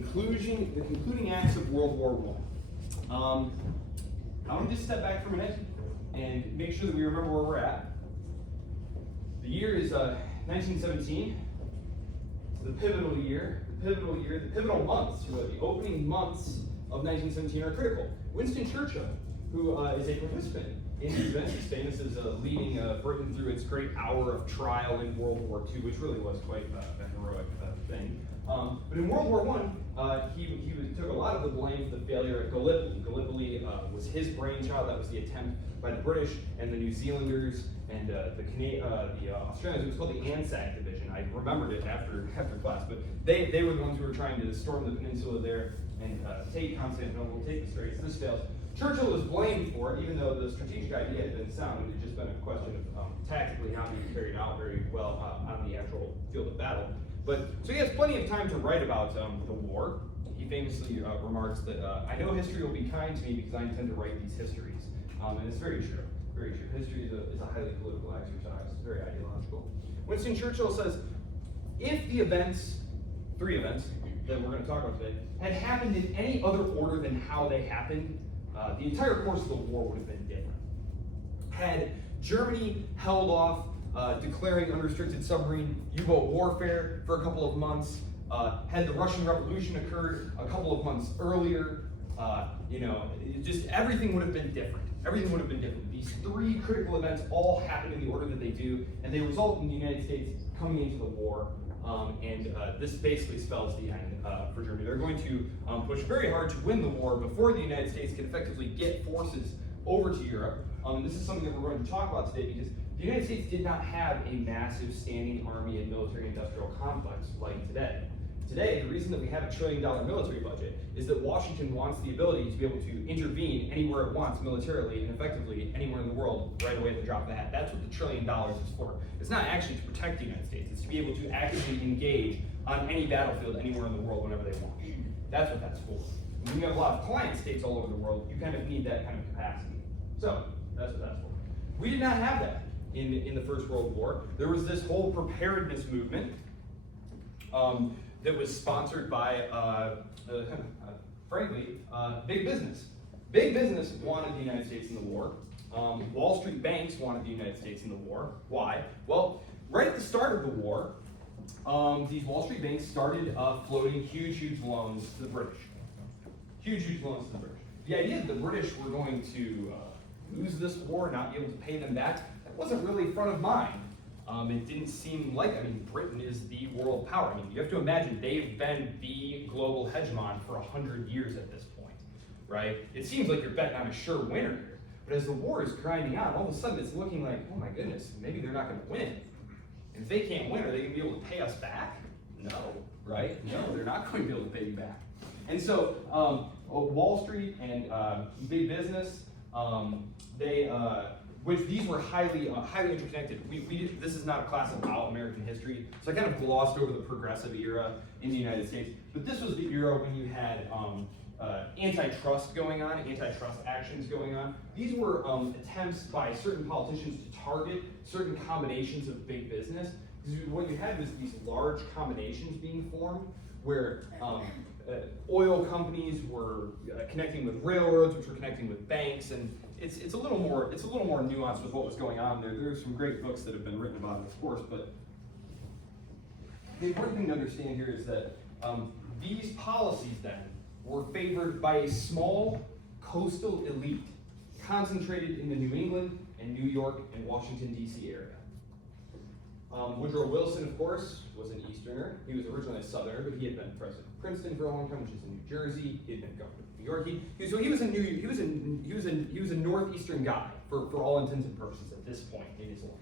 concluding acts of World War I. I want to just step back for a minute and make sure that we remember where we're at. The year is 1917. It's the pivotal year, the pivotal months, really. The opening months of 1917 are critical. Winston Churchill, who is a participant in these events, is famous as leading Britain through its great hour of trial in World War II, which really was quite a heroic thing. But in World War I, he took a lot of the blame for the failure at Gallipoli. Gallipoli was his brainchild. That was the attempt by the British and the New Zealanders and the Australians. It was called the ANZAC Division. I remembered it after class, but they were the ones who were trying to storm the peninsula there and take Constantinople, take the Straits. This failed. Churchill was blamed for it, even though the strategic idea had been sound. It had just been a question of tactically not being carried out very well on the actual field of battle. So he has plenty of time to write about the war. He famously remarks that, I know history will be kind to me because I intend to write these histories. And it's very true, very true. History is a highly political exercise. It's very ideological. Winston Churchill says, if the three events that we're going to talk about today, had happened in any other order than how they happened, the entire course of the war would have been different. Had Germany held off declaring unrestricted submarine U-boat warfare for a couple of months, had the Russian Revolution occurred a couple of months earlier, just everything would have been different. Everything would have been different. These three critical events all happen in the order that they do, and they result in the United States coming into the war. This basically spells the end for Germany. They're going to push very hard to win the war before the United States can effectively get forces over to Europe. And this is something that we're going to talk about today because the United States did not have a massive standing army and military-industrial complex like today. Today, the reason that we have $1 trillion military budget is that Washington wants the ability to be able to intervene anywhere it wants militarily and effectively anywhere in the world right away at the drop of the hat. That's what the $1 trillion is for. It's not actually to protect the United States. It's to be able to actively engage on any battlefield anywhere in the world whenever they want. That's what that's for. When you have a lot of client states all over the world, you kind of need that kind of capacity. So that's what that's for. We did not have that in the First World War. There was this whole preparedness movement that was sponsored by, frankly, big business. Big business wanted the United States in the war. Wall Street banks wanted the United States in the war. Why? Well, right at the start of the war, these Wall Street banks started floating huge loans to the British. Huge loans to the British. The idea that the British were going to lose this war, not be able to pay them back, that wasn't really front of mind. It didn't seem like, Britain is the world power. You have to imagine they've been the global hegemon for 100 years at this point, right? It seems like you're betting on a sure winner here. But as the war is grinding on, all of a sudden it's looking like, oh my goodness, maybe they're not going to win. And if they can't win, are they going to be able to pay us back? No, right? No, they're not going to be able to pay you back. And so Wall Street and big business, which these were highly interconnected. This is not a class about American history, so I kind of glossed over the progressive era in the United States. But this was the era when you had antitrust going on, antitrust actions going on. These were attempts by certain politicians to target certain combinations of big business. Because what you had was these large combinations being formed, where oil companies were connecting with railroads, which were connecting with banks, and it's a little more nuanced with what was going on there. There's some great books that have been written about it, of course, but the important thing to understand here is that these policies then were favored by a small coastal elite concentrated in the New England and New York and Washington, D.C. area. Woodrow Wilson, of course, was an Easterner. He was originally a Southerner, but he had been president of Princeton for a long time, which is in New Jersey. He had been governor of New York. He was a northeastern guy for all intents and purposes at this point in his life.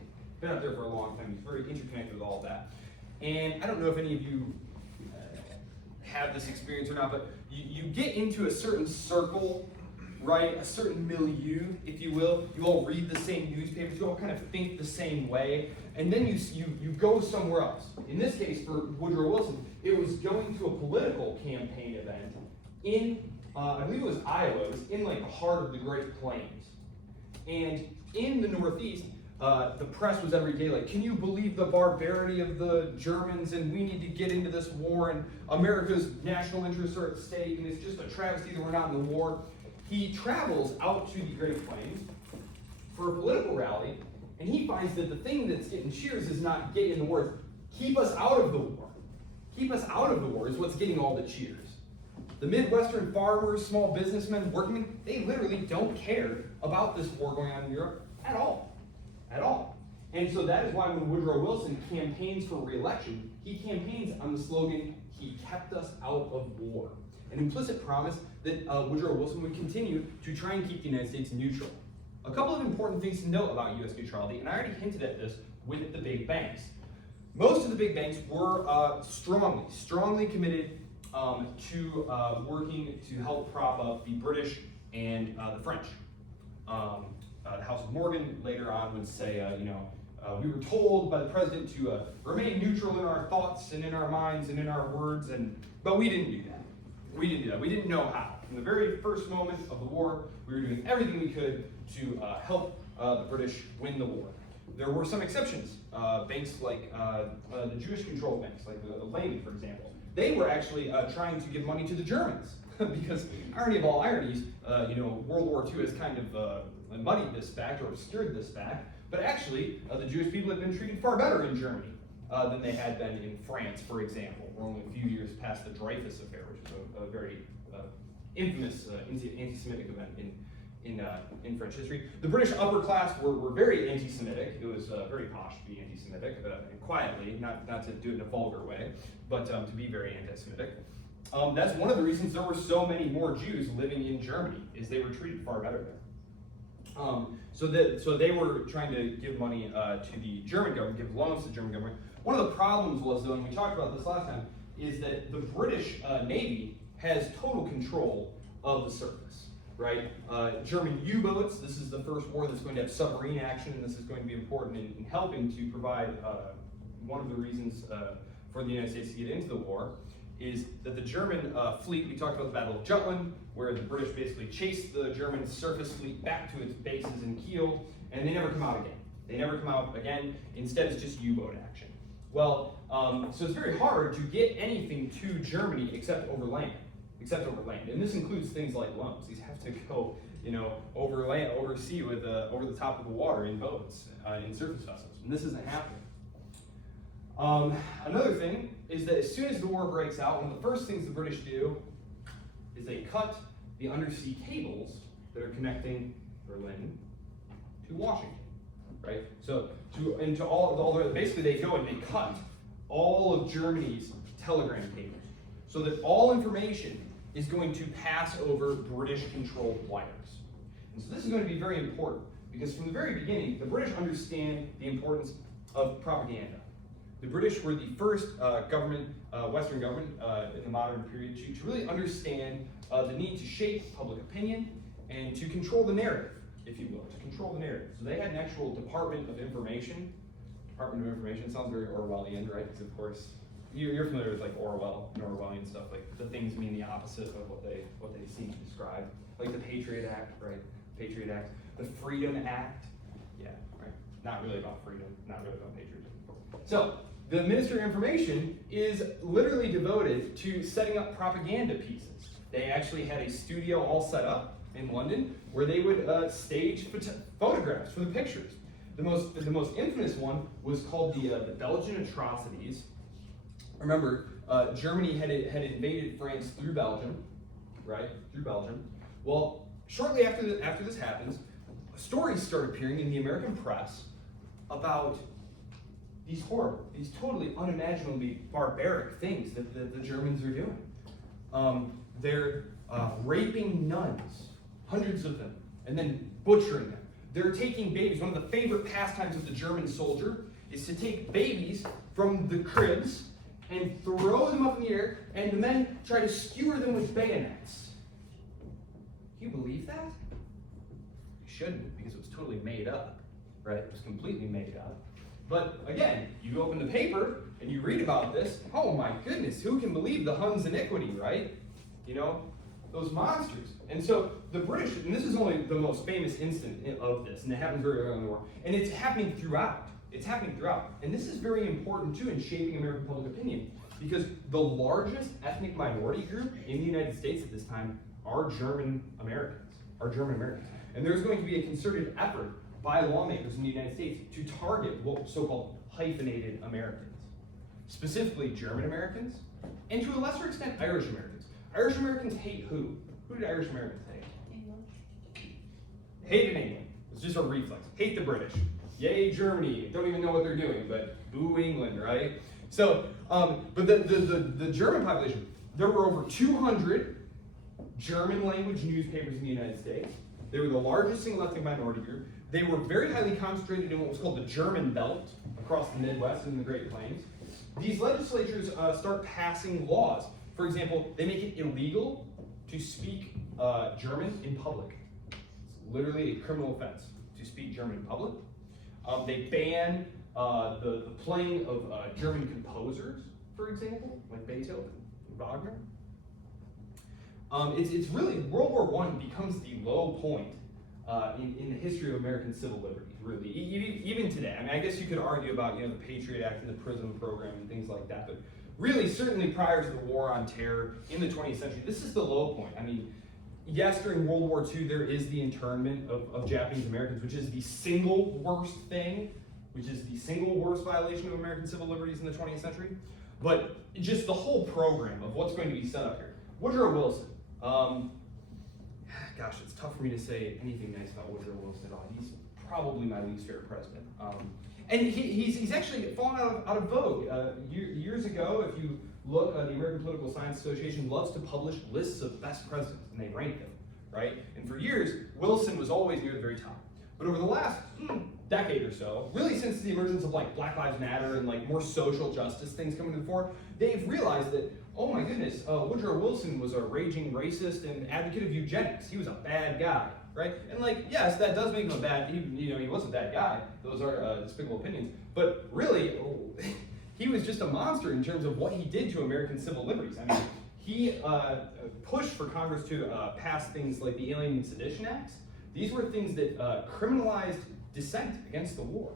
Been out there for a long time. He's very interconnected with all of that. And I don't know if any of you have this experience or not, but you get into a certain circle, right? A certain milieu, if you will. You all read the same newspapers. You all kind of think the same way. And then you go somewhere else. In this case, for Woodrow Wilson, it was going to a political campaign event in, I believe it was Iowa. It was in like the heart of the Great Plains. And in the Northeast, The press was every day like, can you believe the barbarity of the Germans, and we need to get into this war, and America's national interests are at stake, and it's just a travesty that we're not in the war. He travels out to the Great Plains for a political rally, and he finds that the thing that's getting cheers is not getting in the war. Keep us out of the war. Keep us out of the war is what's getting all the cheers. The Midwestern farmers, small businessmen, workmen, they literally don't care about this war going on in Europe at all. At all. And so that is why when Woodrow Wilson campaigns for re-election, he campaigns on the slogan, "He kept us out of war." An implicit promise that Woodrow Wilson would continue to try and keep the United States neutral. A couple of important things to note about U.S. neutrality, and I already hinted at this with the big banks. Most of the big banks were strongly committed to working to help prop up the British and the French. The House of Morgan later on would say, we were told by the president to remain neutral in our thoughts and in our minds and in our words, but we didn't do that. We didn't know how. From the very first moment of the war, we were doing everything we could to help the British win the war. There were some exceptions. Banks like the Jewish-controlled banks, like the Lehman, for example. They were actually trying to give money to the Germans because, irony of all ironies, World War II has kind of muddied this fact or obscured this fact. But actually, the Jewish people had been treated far better in Germany than they had been in France, for example. We're only a few years past the Dreyfus Affair, which is a very infamous anti-Semitic event in French history. The British upper class were very anti-Semitic. It was very posh to be anti-Semitic, and quietly, not to do it in a vulgar way, but to be very anti-Semitic. That's one of the reasons there were so many more Jews living in Germany, is they were treated far better there. So they were trying to give money to the German government, give loans to the German government. One of the problems was, though, and we talked about this last time, is that the British Navy has total control of the surface, right? German U-boats, this is the first war that's going to have submarine action, and this is going to be important in helping to provide one of the reasons for the United States to get into the war, is that the German fleet, we talked about the Battle of Jutland, where the British basically chased the German surface fleet back to its bases in Kiel, and they never come out again. They never come out again. Instead, it's just U-boat action. Well, so it's very hard to get anything to Germany except over land. And this includes things like loans. These have to go, over land, over sea, with over the top of the water in boats, in surface vessels. And this isn't happening. Another thing is that as soon as the war breaks out, one of the first things the British do is they cut the undersea cables that are connecting Berlin to Washington, right? So basically they go and they cut all of Germany's telegram cables so that all information is going to pass over British-controlled wires. And so this is going to be very important because from the very beginning, the British understand the importance of propaganda. The British were the first Western government in the modern period to really understand the need to shape public opinion and to control the narrative, if you will, to control the narrative. So they had an actual Department of Information. Department of Information sounds very Orwellian, right? Because of course, you're familiar with like Orwell and Orwellian stuff. Like the things mean the opposite of what they seem to describe. Like the Patriot Act, right? Patriot Act. The Freedom Act. Yeah, right. Not really about freedom. Not really about patriotism. So the Ministry of Information is literally devoted to setting up propaganda pieces. They actually had a studio all set up in London where they would stage photographs for the pictures. The most infamous one was called the Belgian Atrocities. Remember, Germany had invaded France through Belgium, right? Through Belgium. Well, shortly after this happens, stories start appearing in the American press about these horrible, these totally unimaginably barbaric things that the Germans are doing. They're raping nuns, hundreds of them, and then butchering them. They're taking babies. One of the favorite pastimes of the German soldier is to take babies from the cribs and throw them up in the air, and the men try to skewer them with bayonets. Can you believe that? You shouldn't, because it was totally made up, right? It was completely made up. But again, you open the paper and you read about this. Oh my goodness, who can believe the Hun's iniquity, right? those monsters. And so the British, and this is only the most famous instance of this, and it happens very early in the war, and it's happening throughout. It's happening throughout. And this is very important too in shaping American public opinion, because the largest ethnic minority group in the United States at this time are German Americans. And there's going to be a concerted effort by lawmakers in the United States to target what so-called hyphenated Americans, specifically German Americans, and to a lesser extent, Irish Americans. Irish Americans hate who? Who did Irish Americans hate? English. Hated England. It's just a reflex. Hate the British. Yay, Germany. Don't even know what they're doing, but boo England, right? So, but the German population, there were over 200 German language newspapers in the United States. They were the largest single ethnic minority group. They were very highly concentrated in what was called the German Belt across the Midwest and the Great Plains. These legislatures start passing laws. For example, they make it illegal to speak German in public. It's literally a criminal offense to speak German in public. They ban the playing of German composers, for example, like Beethoven and Wagner. It's really, World War I becomes the low point in the history of American civil liberties, really, even today. I mean, I guess you could argue about, the Patriot Act and the PRISM program and things like that, but really, certainly prior to the War on Terror in the 20th century, this is the low point. I mean, yes, during World War II, there is the internment of Japanese Americans, which is the single worst thing, which is the single worst violation of American civil liberties in the 20th century. But just the whole program of what's going to be set up here. Woodrow Wilson. Gosh, it's tough for me to say anything nice about Woodrow Wilson at all. He's probably my least favorite president. And he's actually fallen out of vogue. Years ago, if you look, the American Political Science Association loves to publish lists of best presidents, and they rank them, right? And for years, Wilson was always near the very top. But over the last decade or so, really since the emergence of like Black Lives Matter and like more social justice things coming to the fore, they've realized that, oh my goodness, Woodrow Wilson was a raging racist and advocate of eugenics. He was a bad guy, right? And like, yes, that does make him a bad, he was a bad guy. Those are despicable opinions. But really, he was just a monster in terms of what he did to American civil liberties. I mean, he pushed for Congress to pass things like the Alien and Sedition Acts. These were things that criminalized dissent against the war.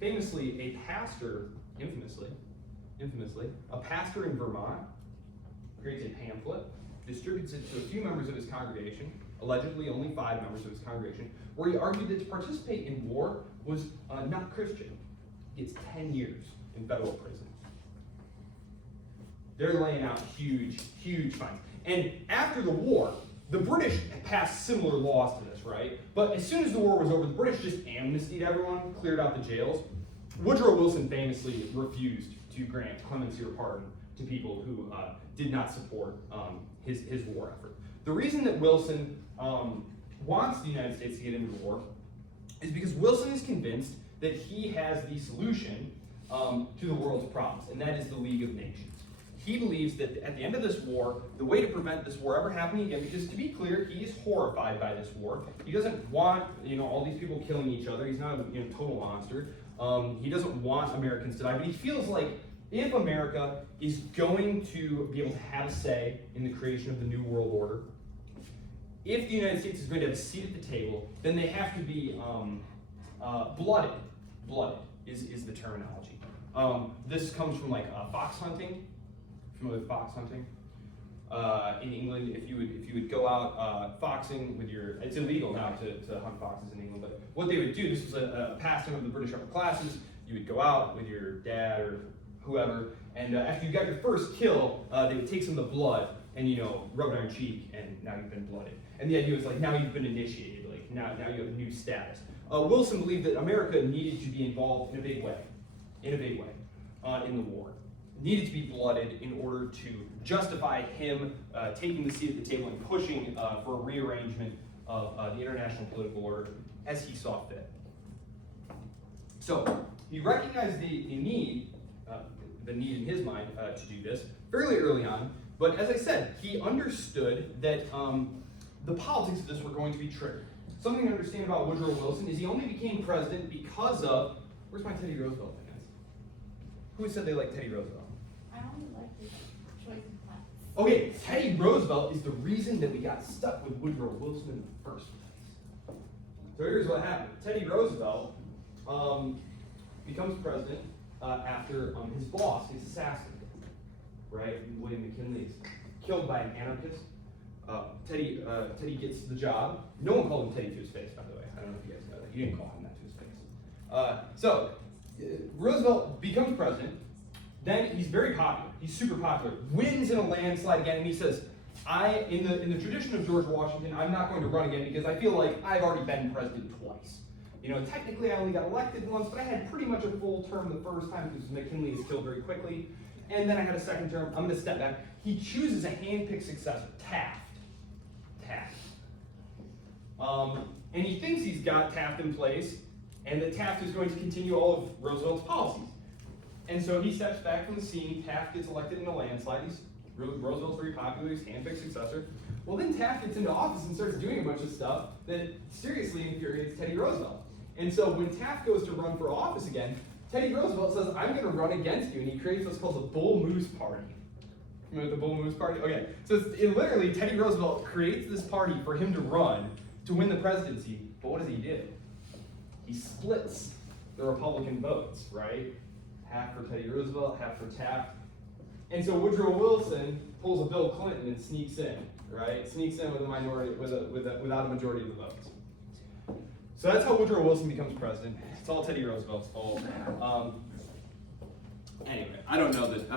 Famously, a pastor, infamously, a pastor in Vermont creates a pamphlet, distributes it to a few members of his congregation, allegedly only 5 members of his congregation, where he argued that to participate in war was not Christian. He gets 10 years in federal prison. They're laying out huge, huge fines. And after the war, the British passed similar laws to this, right? But as soon as the war was over, the British just amnestied everyone, cleared out the jails. Woodrow Wilson famously refused to grant clemency or pardon to people who did not support his war effort. The reason that Wilson wants the United States to get into the war is because Wilson is convinced that he has the solution to the world's problems, and that is the League of Nations. He believes that at the end of this war, the way to prevent this war ever happening again, because to be clear, he is horrified by this war. He doesn't want, all these people killing each other. He's not a total monster. He doesn't want Americans to die, but he feels like if America is going to be able to have a say in the creation of the New World Order, if the United States is going to have a seat at the table, then they have to be blooded. Blooded is the terminology. This comes from like fox hunting. Familiar with fox hunting? In England, if you would go out foxing with it's illegal now to hunt foxes in England, but what they would do, this was a pastime of the British upper classes, you would go out with your dad or whoever, and after you got your first kill, they would take some of the blood and rub it on your cheek, and now you've been blooded. And the idea was like, now you've been initiated, like now you have a new status. Wilson believed that America needed to be involved in a big way, in the war. Needed to be blooded in order to justify him taking the seat at the table and pushing for a rearrangement of the international political order as he saw fit. So he recognized the need in his mind to do this fairly early on, but as I said, he understood that the politics of this were going to be triggered. Something to understand about Woodrow Wilson is he only became president because of, where's my Teddy Roosevelt fans? Who said they like Teddy Roosevelt? I only like his choice of class. Okay, Teddy Roosevelt is the reason that we got stuck with Woodrow Wilson in the first place. So here's what happened. Teddy Roosevelt becomes president after his boss gets assassinated, right? William McKinley is killed by an anarchist. Teddy gets the job. No one called him Teddy to his face, by the way. I don't know if you guys know that. You didn't call him that to his face. Roosevelt becomes president. Then he's very popular. He's super popular. Wins in a landslide again, and he says, in the tradition of George Washington, I'm not going to run again because I feel like I've already been president twice. You know, technically I only got elected once, but I had pretty much a full term the first time because McKinley was killed very quickly. And then I had a second term. I'm going to step back. He chooses a hand-picked successor, Taft. And he thinks he's got Taft in place, and that Taft is going to continue all of Roosevelt's policies. And so he steps back from the scene. Taft gets elected in a landslide. Roosevelt's very popular. He's hand-picked successor. Well, then Taft gets into office and starts doing a bunch of stuff that seriously infuriates Teddy Roosevelt. And so when Taft goes to run for office again, Teddy Roosevelt says, I'm going to run against you. And he creates what's called the Bull Moose Party. Remember the Bull Moose Party? Okay, so literally Teddy Roosevelt creates this party for him to run to win the presidency. But what does he do? He splits the Republican votes, right? Half for Teddy Roosevelt, half for Taft. And so Woodrow Wilson pulls a Bill Clinton and sneaks in, right? Sneaks in with a minority, without a majority of the votes. So that's how Woodrow Wilson becomes president. It's all Teddy Roosevelt's fault. Anyway, I don't know that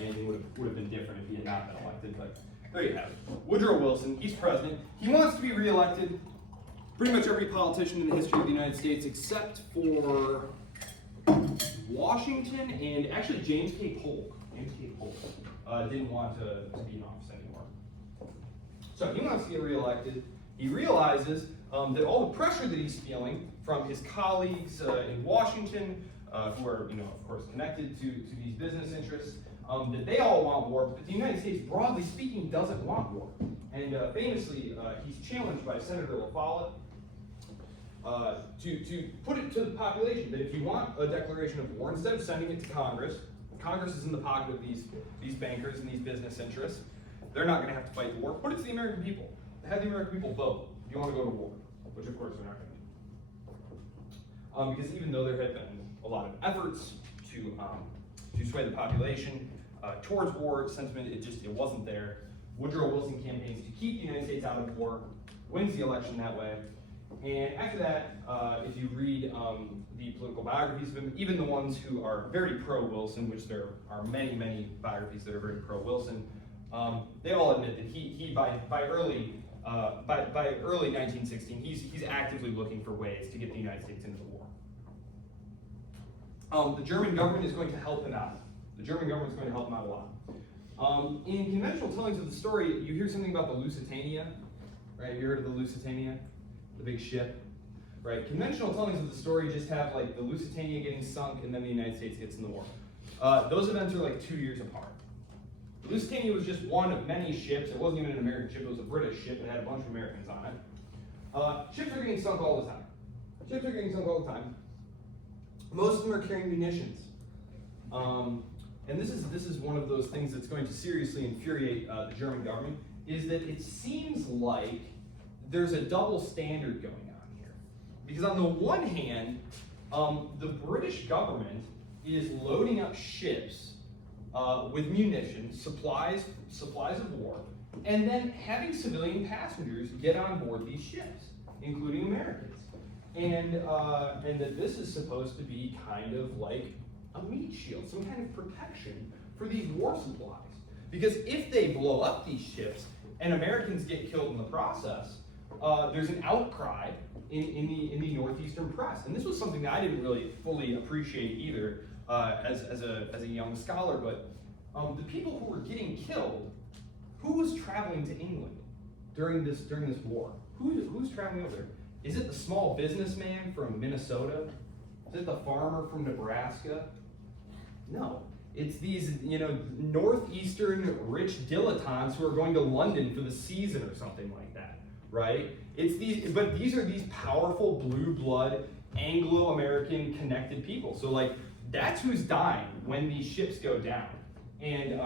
anything would have been different if he had not been elected, but there you have it. Woodrow Wilson, he's president. He wants to be reelected. Pretty much every politician in the history of the United States, except for Washington and actually James K. Polk. Didn't want to be in office anymore. So he wants to get reelected. He realizes that all the pressure that he's feeling from his colleagues in Washington, who are, of course, connected to these business interests, that they all want war, but the United States, broadly speaking, doesn't want war. And famously, he's challenged by Senator LaFollette to put it to the population that if you want a declaration of war, instead of sending it to Congress is in the pocket of these bankers and these business interests. They're not going to have to fight the war. Put it to the American people. Have the American people vote if you want to go to war, which of course they're not going to do. Because even though there had been a lot of efforts to sway the population towards war sentiment, it wasn't there. Woodrow Wilson campaigns to keep the United States out of war, wins the election that way. And after that, if you read the political biographies of him, even the ones who are very pro-Wilson, which there are many, many biographies that are very pro-Wilson, they all admit that he by early 1916, he's actively looking for ways to get the United States into the war. The German government is going to help him out. The German government is going to help him out a lot. In conventional tellings of the story, you hear something about the Lusitania, right? You heard of the Lusitania? The big ship, right? Conventional tellings of the story just have like the Lusitania getting sunk and then the United States gets in the war. Those events are like 2 years apart. The Lusitania was just one of many ships. It wasn't even an American ship, it was a British ship. It had a bunch of Americans on it. Ships are getting sunk all the time. Most of them are carrying munitions. And this is one of those things that's going to seriously infuriate the German government, is that it seems like there's a double standard going on here. Because on the one hand, the British government is loading up ships with munitions, supplies of war, and then having civilian passengers get on board these ships, including Americans. And that this is supposed to be kind of like a meat shield, some kind of protection for these war supplies. Because if they blow up these ships and Americans get killed in the process, there's an outcry in the northeastern press, and this was something that I didn't really fully appreciate either as a young scholar. But the people who were getting killed, who was traveling to England during this war? Who's traveling over there? Is it the small businessman from Minnesota? Is it the farmer from Nebraska? No. It's these, northeastern rich dilettantes who are going to London for the season or something like that, right? But these are these powerful blue blood Anglo-American connected people. So like that's who's dying when these ships go down. And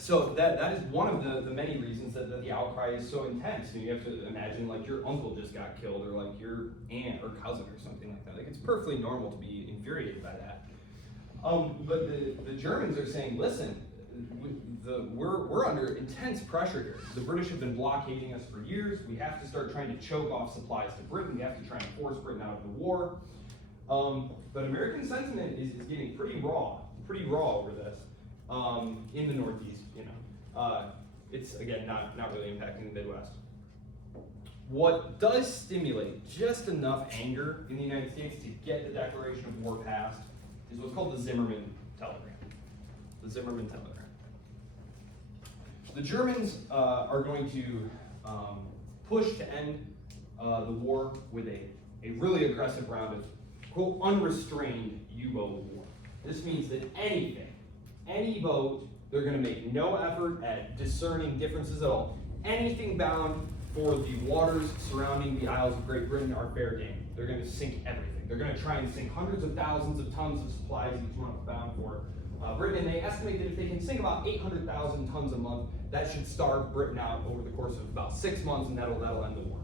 So that is one of the many reasons that the outcry is so intense. You have to imagine like your uncle just got killed, or like your aunt or cousin or something like that. Like it's perfectly normal to be infuriated by that. But the Germans are saying, listen, we're under intense pressure here. The British have been blockading us for years. We have to start trying to choke off supplies to Britain. We have to try and force Britain out of the war. But American sentiment is getting pretty raw over this in the Northeast. It's again not really impacting the Midwest. What does stimulate just enough anger in the United States to get the declaration of war passed is what's called the Zimmermann telegram. The Zimmermann telegram. The Germans are going to push to end the war with a really aggressive round of, quote, unrestrained U-boat war. This means that any boat, they're going to make no effort at discerning differences at all. Anything bound for the waters surrounding the Isles of Great Britain are fair game. They're going to sink everything. They're going to try and sink hundreds of thousands of tons of supplies each month bound for Britain. And they estimate that if they can sink about 800,000 tons a month, that should starve Britain out over the course of about 6 months, and that'll end the war.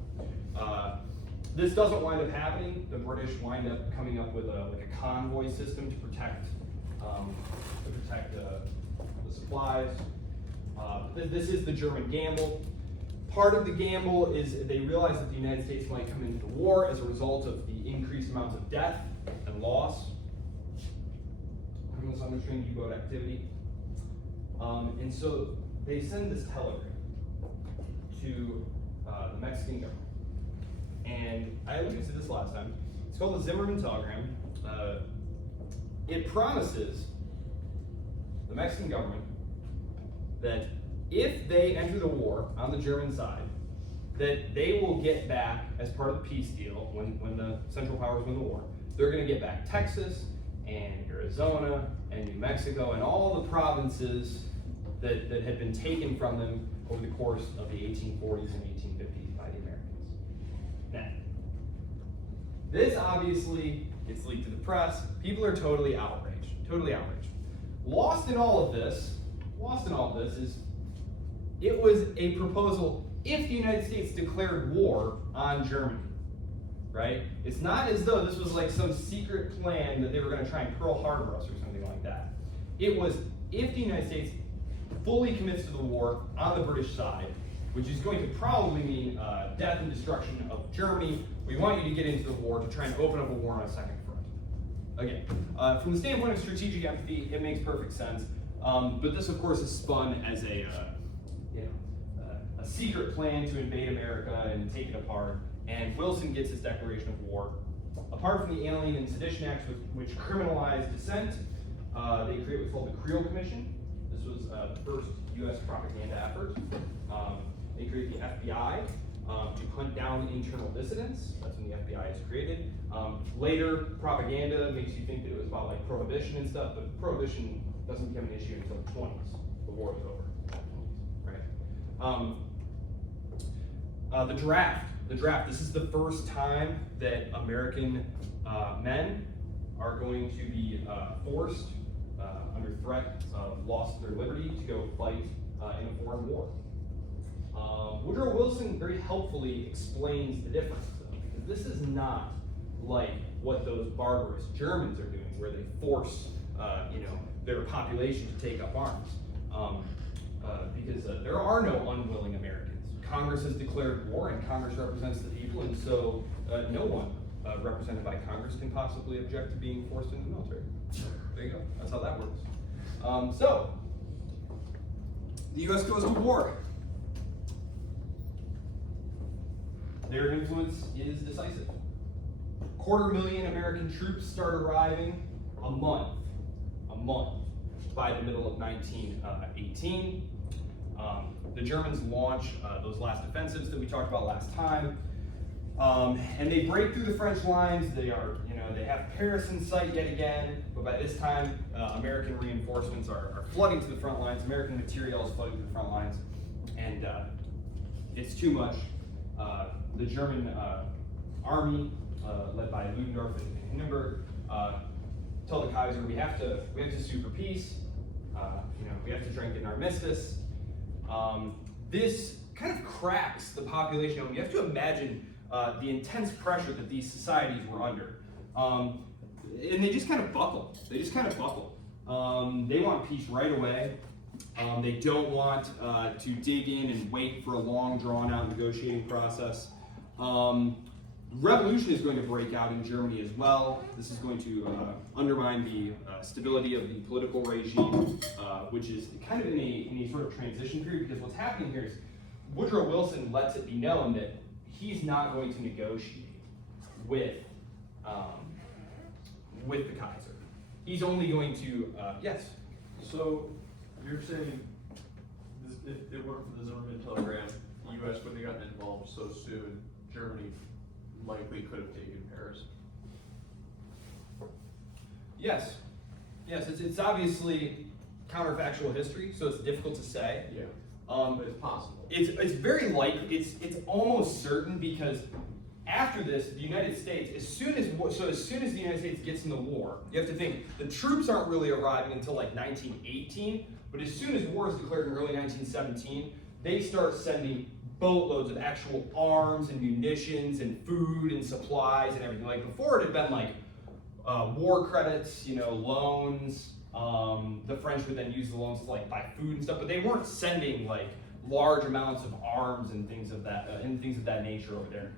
This doesn't wind up happening. The British wind up coming up with a convoy system to protect the supplies. This is the German gamble. Part of the gamble is they realize that the United States might come into the war as a result of the increased amounts of death and loss from this unrestrained U-boat activity. And so they send this telegram to the Mexican government. And I alluded to this last time. It's called the Zimmermann telegram. It promises the Mexican government that if they enter the war on the German side, that they will get back, as part of the peace deal, when the Central Powers win the war, they're going to get back Texas and Arizona and New Mexico and all the provinces that had been taken from them over the course of the 1840s and 1850s by the Americans. Now, this obviously gets leaked to the press. People are totally outraged. Lost in all of this is it was a proposal if the United States declared war on Germany, right? It's not as though this was like some secret plan that they were going to try and Pearl Harbor us or something like that. It was if the United States fully commits to the war on the British side, which is going to probably mean death and destruction of Germany, we want you to get into the war to try and open up a war on a second front. Again, from the standpoint of strategic empathy, it makes perfect sense. But this, of course, is spun as a secret plan to invade America and take it apart. And Wilson gets his declaration of war. Apart from the Alien and Sedition Acts, which criminalized dissent, they create what's called the Creel Commission. This was the first U.S. propaganda effort. They create the FBI to hunt down internal dissidents. That's when the FBI is created. Later, propaganda makes you think that it was about like prohibition and stuff, but prohibition doesn't become an issue until the 20s. The war is over. Right? The draft. This is the first time that American men are going to be forced, under threat of loss of their liberty, to go fight in a foreign war. Woodrow Wilson very helpfully explains the difference, though, because this is not like what those barbarous Germans are doing, where they force their population to take up arms, because there are no unwilling Americans. Congress has declared war, and Congress represents the people, and so no one represented by Congress can possibly object to being forced into the military. There you go. That's how that works. So the U.S. goes to war. Their influence is decisive. 250,000 American troops start arriving a month by the middle of 1918. The Germans launch those last offensives that we talked about last time, and they break through the French lines. They have Paris in sight yet again, but by this time, American reinforcements are flooding to the front lines. American material is flooding to the front lines, and it's too much. The German army, led by Ludendorff and Hindenburg, tell the Kaiser, we have to sue for peace. we have to drink it in Armistice. This kind of cracks the population. You have to imagine the intense pressure that these societies were under. And they just kind of buckle. They want peace right away. They don't want to dig in and wait for a long, drawn-out negotiating process. Revolution is going to break out in Germany as well. This is going to undermine the stability of the political regime, which is kind of in a sort of transition period, because what's happening here is Woodrow Wilson lets it be known that he's not going to negotiate with the Kaiser. He's only going to, yes? So you're saying if it weren't for the Zimmerman telegram, the U.S. wouldn't have gotten involved so soon. Germany likely could have taken Paris. Yes. It's obviously counterfactual history, so it's difficult to say. Yeah. But it's possible. It's very likely. It's almost certain, because after this, the United States, as soon as the United States gets in the war, you have to think the troops aren't really arriving until like 1918. But as soon as war is declared in early 1917, they start sending boatloads of actual arms and munitions and food and supplies and everything. Like before, it had been like war credits, loans. The French would then use the loans to like buy food and stuff, but they weren't sending like large amounts of arms and things of that nature over there.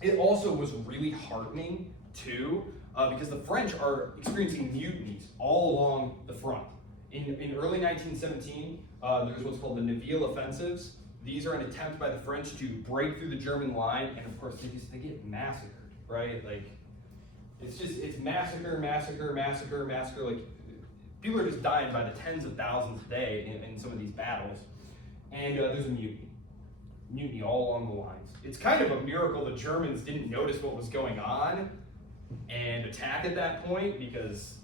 It also was really heartening too, because the French are experiencing mutinies all along the front. In early 1917, there's what's called the Nivelle offensives. These are an attempt by the French to break through the German line, and of course they get massacred, right? Like it's massacre. Like people are just dying by the tens of thousands a day in some of these battles, and there's a mutiny all along the lines. It's kind of a miracle the Germans didn't notice what was going on and attack at that point, because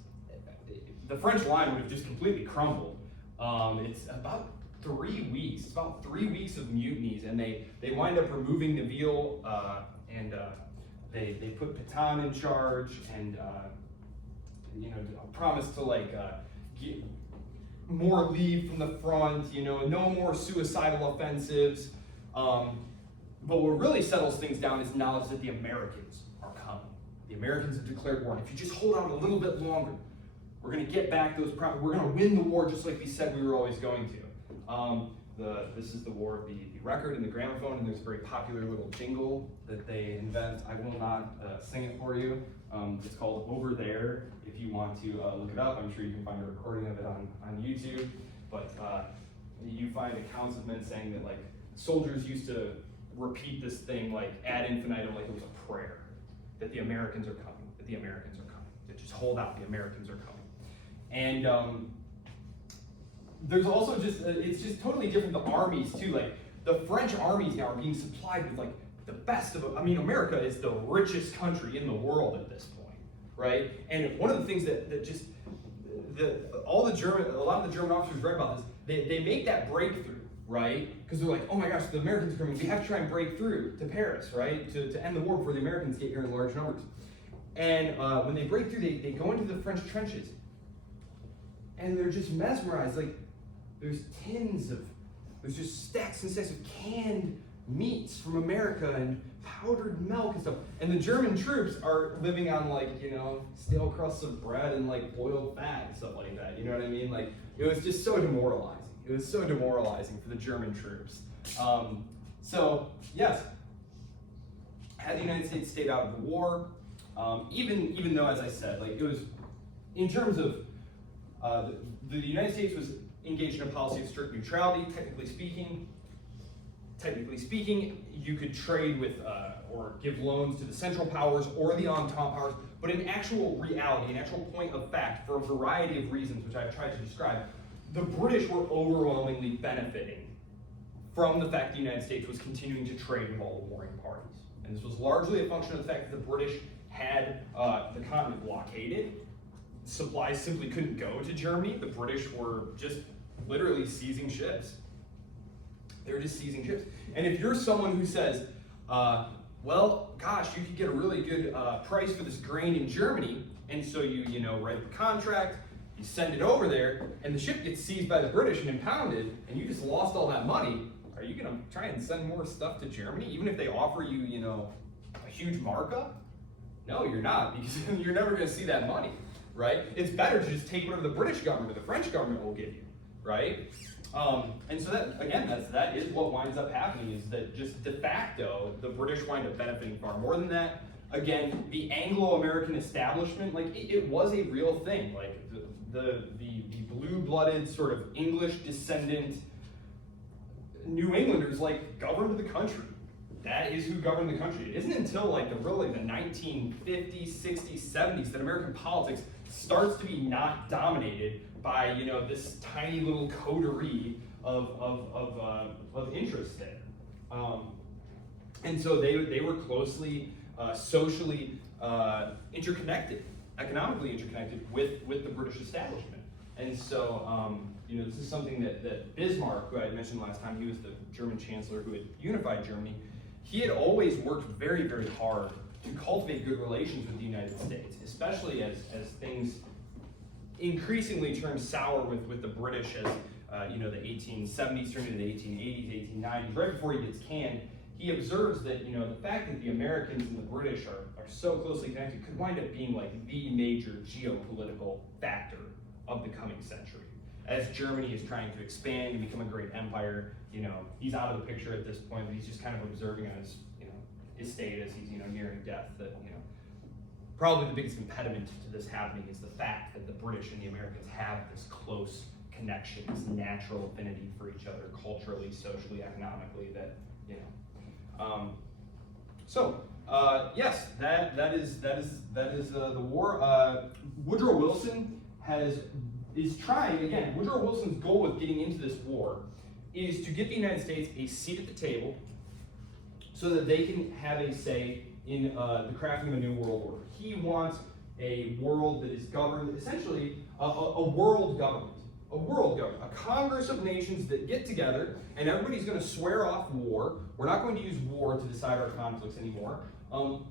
the French line would have just completely crumbled. It's about 3 weeks. It's about 3 weeks of mutinies, and they wind up removing Nivelle, and they put Pétain in charge, and promised to get more leave from the front. No more suicidal offensives. But what really settles things down is knowledge that the Americans are coming. The Americans have declared war. And if you just hold out a little bit longer, we're going to get back those promises. We're going to win the war just like we said we were always going to. This is the War of the Record and the Gramophone, and there's a very popular little jingle that they invent. I will not sing it for you. It's called Over There. If you want to look it up, I'm sure you can find a recording of it on YouTube. But you find accounts of men saying that soldiers used to repeat this thing ad infinitum, like it was a prayer, that the Americans are coming, that the Americans are coming, that just hold out, the Americans are coming. And there's also it's just totally different, the armies too. The French armies now are being supplied with the best of, America is the richest country in the world at this point, right? And one of the things that a lot of the German officers read about this, they make that breakthrough, right? Because they're like, oh my gosh, the Americans are coming, we have to try and break through to Paris, right? To end the war before the Americans get here in large numbers. And when they break through, they go into the French trenches, and they're just mesmerized. There's just stacks and stacks of canned meats from America and powdered milk and stuff. And the German troops are living on stale crusts of bread and boiled fat and stuff like that. You know what I mean? It was just so demoralizing. It was so demoralizing for the German troops. So yes, had the United States stayed out of the war, even though, as I said, it was in terms of the United States was engaged in a policy of strict neutrality. Technically speaking, you could trade with or give loans to the Central Powers or the Entente Powers, but in actual reality, an actual point of fact, for a variety of reasons, which I've tried to describe, the British were overwhelmingly benefiting from the fact the United States was continuing to trade with all the warring parties. And this was largely a function of the fact that the British had the continent blockaded. Supplies simply couldn't go to Germany. The British were just literally seizing ships. They were just seizing ships. And if you're someone who says, well, gosh, you could get a really good price for this grain in Germany, and so you write up a contract, You send it over there, and the ship gets seized by the British and impounded, and you just lost all that money. Are you gonna try and send more stuff to Germany, even if they offer you, you know, a huge markup? No, you're not, because you're never gonna see that money, right? It's better to just take whatever the British government or the French government will give you, right? And so that, again, that is what winds up happening, is that just de facto, the British wind up benefiting far more than that. Again, the Anglo-American establishment, like, it was a real thing. Like, the blue-blooded sort of English descendant New Englanders, like, governed the country. That is who governed the country. It isn't until, like, the 1950s, 60s, 70s that American politics starts to be not dominated by, you know, this tiny little coterie of interests there. And so they were closely socially interconnected, economically interconnected with the British establishment. And so, you know, this is something that Bismarck, who I had mentioned last time, he was the German chancellor who had unified Germany, he had always worked very, very hard to cultivate good relations with the United States, especially as things increasingly turned sour with the British as, you know, the 1870s turned into the 1880s, 1890s. Right before he gets canned, he observes that, you know, the fact that the Americans and the British are so closely connected could wind up being like the major geopolitical factor of the coming century. As Germany is trying to expand and become a great empire, you know, he's out of the picture at this point, but he's just kind of observing on his, you know, estate as he's, you know, nearing death, that, you know, probably the biggest impediment to this happening is the fact that the British and the Americans have this close connection, this natural affinity for each other, culturally, socially, economically, that, you know. Yes, that is the war. Woodrow Wilson is trying, again, Woodrow Wilson's goal with getting into this war is to get the United States a seat at the table so that they can have a say in the crafting of a new world order. He wants a world that is governed, essentially a world government, a Congress of nations that get together, and everybody's going to swear off war. We're not going to use war to decide our conflicts anymore.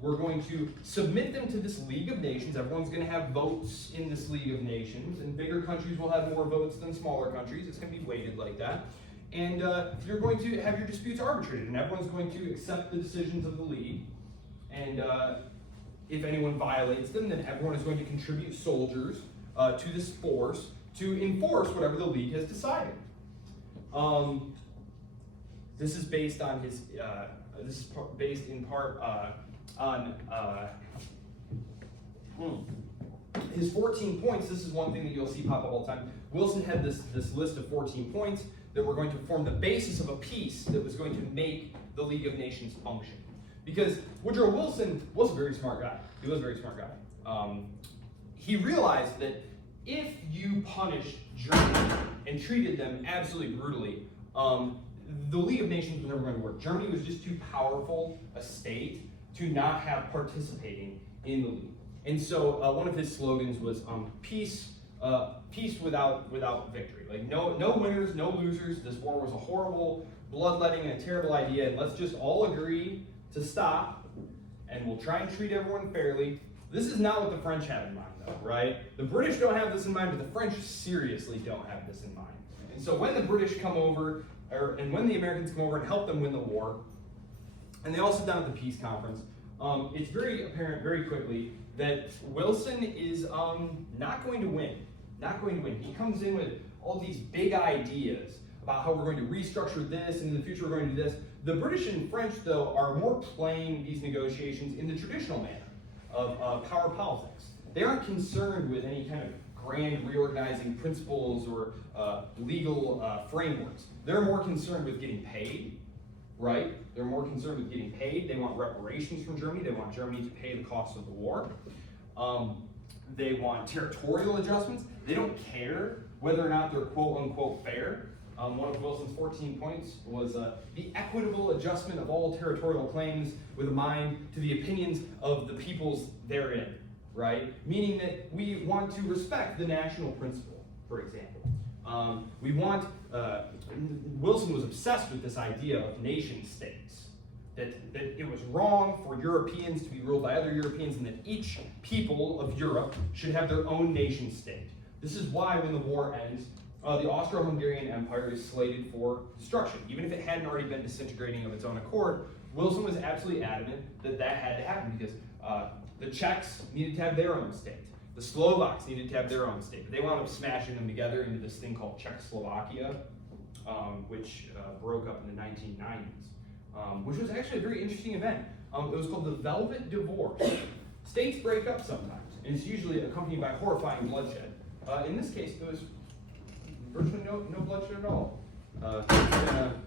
We're going to submit them to this League of Nations. Everyone's going to have votes in this League of Nations, and bigger countries will have more votes than smaller countries. It's going to be weighted like that. And you're going to have your disputes arbitrated, and everyone's going to accept the decisions of the League. And if anyone violates them, then everyone is going to contribute soldiers to this force to enforce whatever the League has decided. This is based on his. This is based in part on his 14 points. This is one thing that you'll see pop up all the time. Wilson had this list of 14 points that were going to form the basis of a peace that was going to make the League of Nations function. Because Woodrow Wilson was a very smart guy. He was a very smart guy. He realized that if you punished Germany and treated them absolutely brutally, the League of Nations was never going to work. Germany was just too powerful a state to not have participating in the League. And so one of his slogans was peace without victory. Like no winners, no losers. This war was a horrible, bloodletting, and a terrible idea. And let's just all agree to stop, and we'll try and treat everyone fairly. This is not what the French have in mind, though, right? The British don't have this in mind, but the French seriously don't have this in mind. And so when the British come over, and when the Americans come over and help them win the war, and they all sit down at the peace conference, it's very apparent very quickly that Wilson is not going to win. Not going to win. He comes in with all these big ideas about how we're going to restructure this, and in the future we're going to do this. The British and French, though, are more playing these negotiations in the traditional manner of power politics. They aren't concerned with any kind of grand reorganizing principles or legal frameworks. They're more concerned with getting paid, right? They're more concerned with getting paid. They want reparations from Germany. They want Germany to pay the cost of the war. They want territorial adjustments. They don't care whether or not they're quote-unquote fair. One of Wilson's 14 points was the equitable adjustment of all territorial claims with a mind to the opinions of the peoples therein, right? Meaning that we want to respect the national principle, for example. We want, Wilson was obsessed with this idea of nation states, that it was wrong for Europeans to be ruled by other Europeans, and that each people of Europe should have their own nation state. This is why when the war ends, the Austro-Hungarian Empire is slated for destruction. Even if it hadn't already been disintegrating of its own accord, Wilson was absolutely adamant that that had to happen because the Czechs needed to have their own state. The Slovaks needed to have their own state. But they wound up smashing them together into this thing called Czechoslovakia, which broke up in the 1990s, which was actually a very interesting event. It was called the Velvet Divorce. States break up sometimes, and it's usually accompanied by horrifying bloodshed. In this case, there was virtually no bloodshed at all.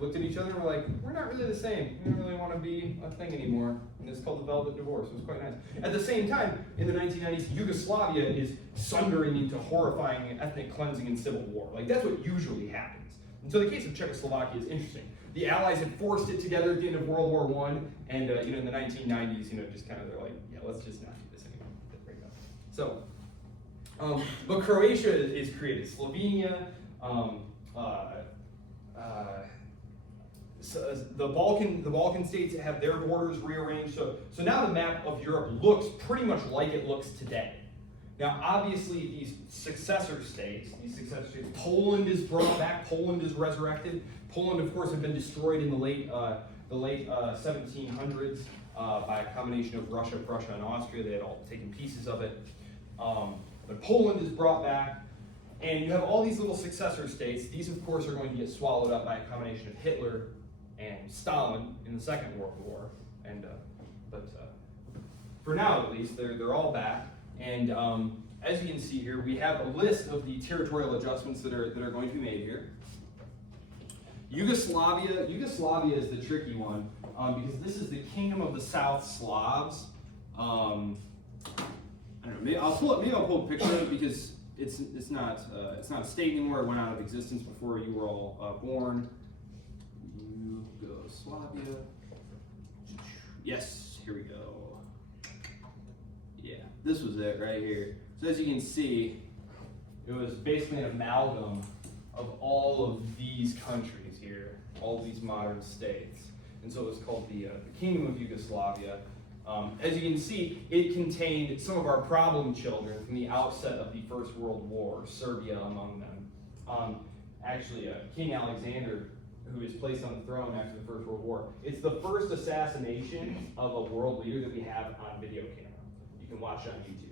Looked at each other and were like, we're not really the same. We don't really want to be a thing anymore. And it's called the Velvet Divorce. It was quite nice. At the same time, in the 1990s, Yugoslavia is sundering into horrifying ethnic cleansing and civil war. Like, that's what usually happens. And so the case of Czechoslovakia is interesting. The Allies had forced it together at the end of World War I, and in the 1990s, just kind of they're like, yeah, let's just not do this anymore. There we go. So, but Croatia is created. Slovenia, so the Balkan states have their borders rearranged. So now the map of Europe looks pretty much like it looks today. Now, obviously, these successor states, Poland is brought back. Poland is resurrected. Poland, of course, had been destroyed in the late 1700s by a combination of Russia, Prussia, and Austria. They had all taken pieces of it. But Poland is brought back. And you have all these little successor states. These, of course, are going to get swallowed up by a combination of Hitler and Stalin in the Second World War. And but for now, at least, they're all back. And as you can see here, we have a list of the territorial adjustments that are going to be made here. Yugoslavia is the tricky one because this is the Kingdom of the South Slavs. I don't know. Maybe I'll pull a picture of it because it's not a state anymore. It went out of existence before you were all born. Yugoslavia. Yes, here we go. Yeah, this was it right here. So as you can see, it was basically an amalgam of all of these countries here, all of these modern states. And so it was called the Kingdom of Yugoslavia. As you can see, it contained some of our problem children from the outset of the First World War, Serbia among them. Actually, King Alexander, who is placed on the throne after the First World War, it's the first assassination of a world leader that we have on video camera. You can watch it on YouTube.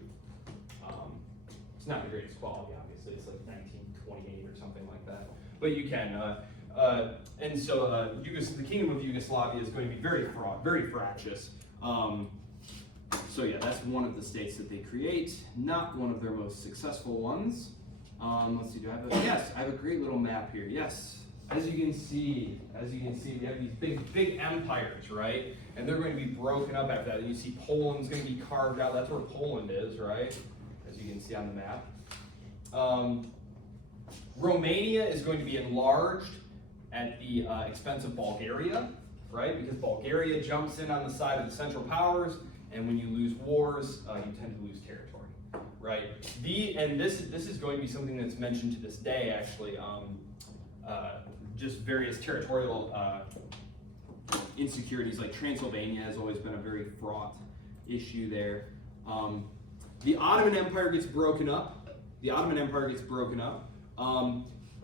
It's not the greatest quality, obviously. It's like 1928 or something like that. But you can. And so the Kingdom of Yugoslavia is going to be very fractious. So yeah, that's one of the states that they create, not one of their most successful ones. Let's see, yes, I have a great little map here. Yes, as you can see, we have these big empires, right? And they're going to be broken up after that. And you see Poland's going to be carved out. That's where Poland is, right? As you can see on the map. Romania is going to be enlarged at the expense of Bulgaria, right? Because Bulgaria jumps in on the side of the Central Powers, and when you lose wars, you tend to lose territory, right? And this is going to be something that's mentioned to this day, actually. Just various territorial insecurities, like Transylvania has always been a very fraught issue there. The Ottoman Empire gets broken up.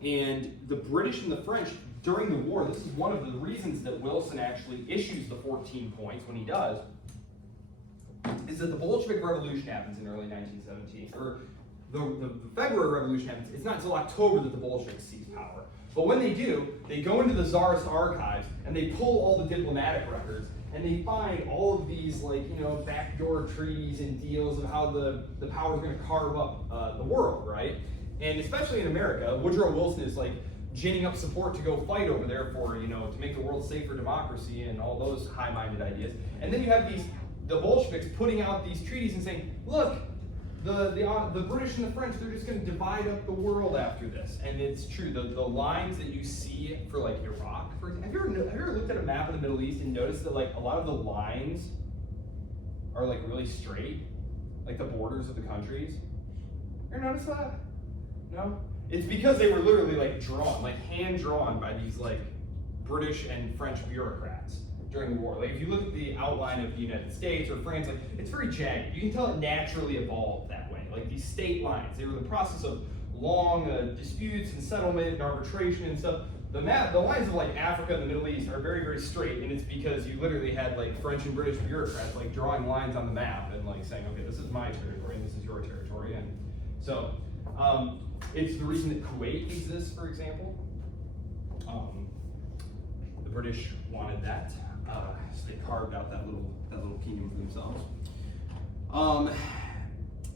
And the British and the French, during the war, this is one of the reasons that Wilson actually issues the 14 points when he does, is that the Bolshevik Revolution happens in early 1917, or the February Revolution happens. It's not until October that the Bolsheviks seize power. But when they do, they go into the Tsarist archives and they pull all the diplomatic records and they find all of these, backdoor treaties and deals of how the power is going to carve up the world, right? And especially in America, Woodrow Wilson is ginning up support to go fight over there for, to make the world safe for democracy and all those high-minded ideas. And then you have the Bolsheviks putting out these treaties and saying, look, the British and the French, they're just going to divide up the world after this. And it's true, the lines that you see for Iraq, have you ever looked at a map of the Middle East and noticed that a lot of the lines are really straight? The borders of the countries? You ever notice that? No? It's because they were literally drawn, hand drawn by these British and French bureaucrats during the war. If you look at the outline of the United States or France, it's very jagged. You can tell it naturally evolved that way. These state lines, they were the process of long disputes and settlement and arbitration and stuff. The lines of like Africa and the Middle East are very, very straight, and it's because you literally had like French and British bureaucrats like drawing lines on the map and like saying, okay, this is my territory and this is your territory. And so it's the reason that Kuwait exists, for example. The British wanted that, so they carved out that little kingdom for themselves.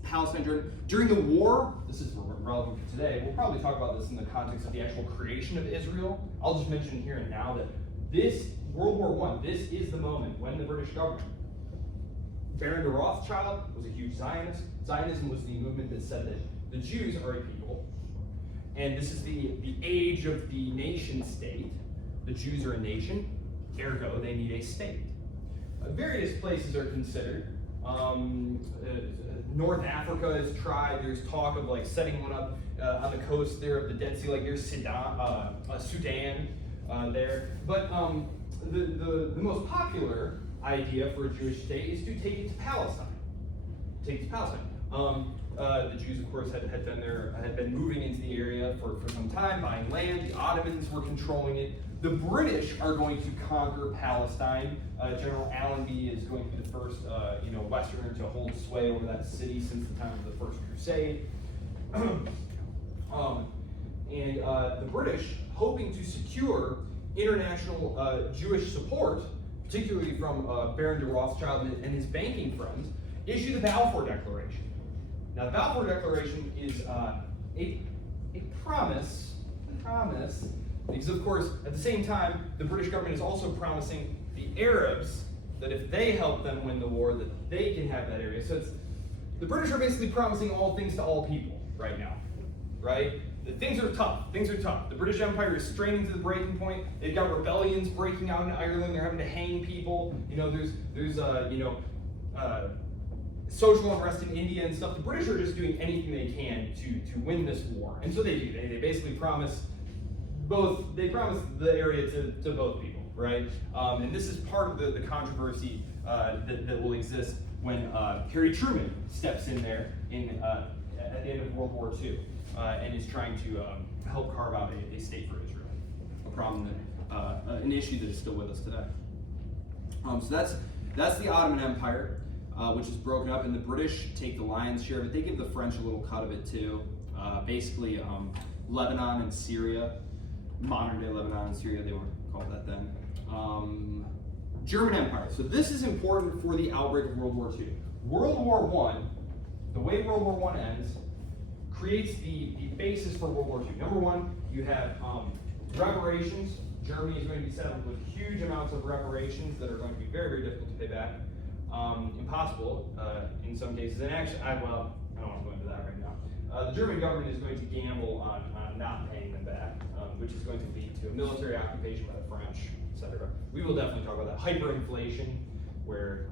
Palestine, Jordan. During the war, this is relevant for today, we'll probably talk about this in the context of the actual creation of Israel. I'll just mention here and now that this, World War I, this is the moment when the British government, Baron de Rothschild was a huge Zionist. Zionism was the movement that said that the Jews are a people, and this is the age of the nation state. The Jews are a nation, ergo they need a state. Various places are considered. North Africa is tried. There's talk of like setting one up on the coast there of the Dead Sea, like near Sudan there. But the most popular idea for a Jewish state is to take it to Palestine. The Jews, of course, had been moving into the area for some time, buying land. The Ottomans were controlling it. The British are going to conquer Palestine. General Allenby is going to be the first, Westerner to hold sway over that city since the time of the First Crusade. The British, hoping to secure international Jewish support, particularly from Baron de Rothschild and his banking friends, issued the Balfour Declaration. Now, the Balfour Declaration is a promise, because of course, at the same time, the British government is also promising the Arabs that if they help them win the war, that they can have that area. So the British are basically promising all things to all people right now, right? Things are tough. The British Empire is straining to the breaking point. They've got rebellions breaking out in Ireland. They're having to hang people. There's social unrest in India and stuff. The British are just doing anything they can to win this war, and so they do. They basically promise both. They promise the area to both people, right? And this is part of the controversy that will exist when Harry Truman steps in there at the end of World War II and is trying to help carve out a state for Israel. A problem that an issue that is still with us today. So that's the Ottoman Empire. Which is broken up, and the British take the lion's share, but they give the French a little cut of it too. Basically, Lebanon and Syria, modern day Lebanon and Syria, they weren't called that then. German Empire. So this is important for the outbreak of World War II. World War I, the way World War I ends, creates the basis for World War II. Number one, you have reparations. Germany is going to be saddled with huge amounts of reparations that are going to be very, very difficult to pay back. Impossible in some cases, and actually, I don't want to go into that right now. The German government is going to gamble on not paying them back, which is going to lead to a military occupation by the French, etc. We will definitely talk about that. Hyperinflation, where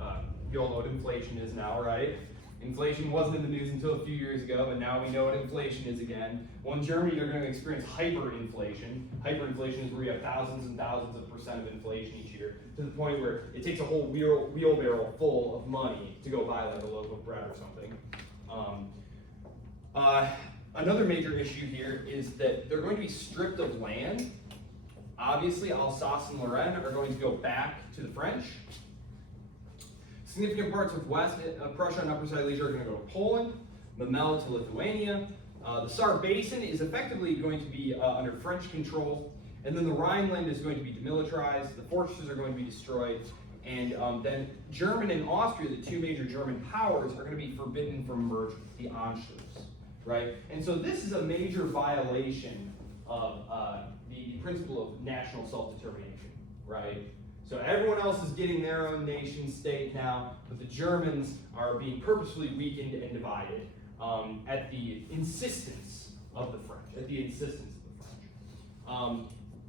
you all know what inflation is now, right? Inflation wasn't in the news until a few years ago, but now we know what inflation is again. Well, in Germany, they're going to experience hyperinflation. Hyperinflation is where you have thousands and thousands of percent of inflation each year, to the point where it takes a whole wheelbarrow full of money to go buy like a loaf of bread or something. Another major issue here is that they're going to be stripped of land. Obviously, Alsace and Lorraine are going to go back to the French. Significant parts of West Prussia and Upper Silesia are going to go to Poland, Memel to Lithuania. The Saar Basin is effectively going to be under French control, and then the Rhineland is going to be demilitarized, the fortresses are going to be destroyed, and then Germany and Austria, the two major German powers, are going to be forbidden from merger, the Anschluss, right? And so this is a major violation of the principle of national self-determination, right? So everyone else is getting their own nation state now, but the Germans are being purposefully weakened and divided at the insistence of the French,